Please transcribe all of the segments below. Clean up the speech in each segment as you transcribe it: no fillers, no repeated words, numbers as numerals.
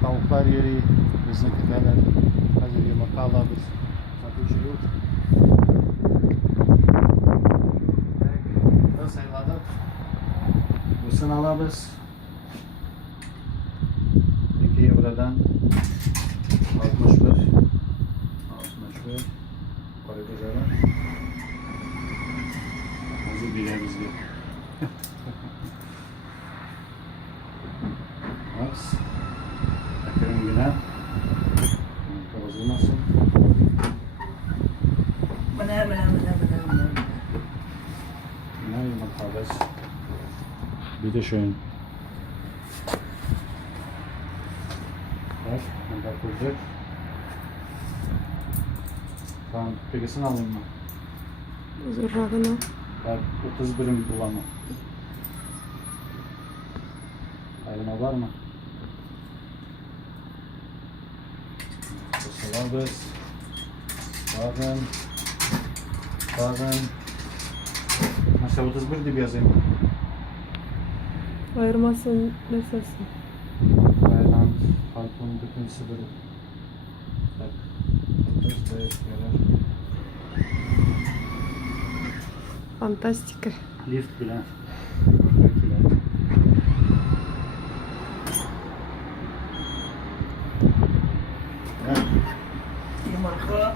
Tavuklar yeri, bizimkiler hazır yumurta alabiliriz. Satış yok. Nasıl evladım? Busunu alabiliriz. Peki buradan 61 para güzel. Hazır bilemizde. Az. Akırın güne. Bozulmasın. Bana. Ne yumurtalar? Bir de şöyle. Bak, burada koyacak. Tamam, pegesini alayım mı? Zorrağına. Bak, 30 birim kullanma. Ayrıma var mı? Salabız. Bazen. Mesela 31 diye yazayım. Ayırmasın meselesi. Tayland, halkın bütün sınırı. Bak, 35 gelir. Фантастика. Lift bile. Yumurta.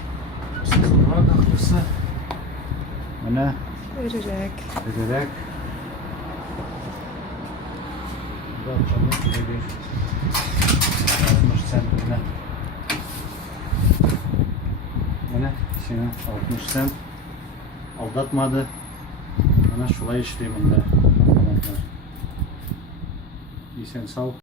Sıkılma dakikası. Öne Vererek. ederek. Bu akşamlık bir 60 centine. Öne şimdi 60 cent. Aldatmadı. Bana şulay işleyeyim bunda. İyi sen sağ ol.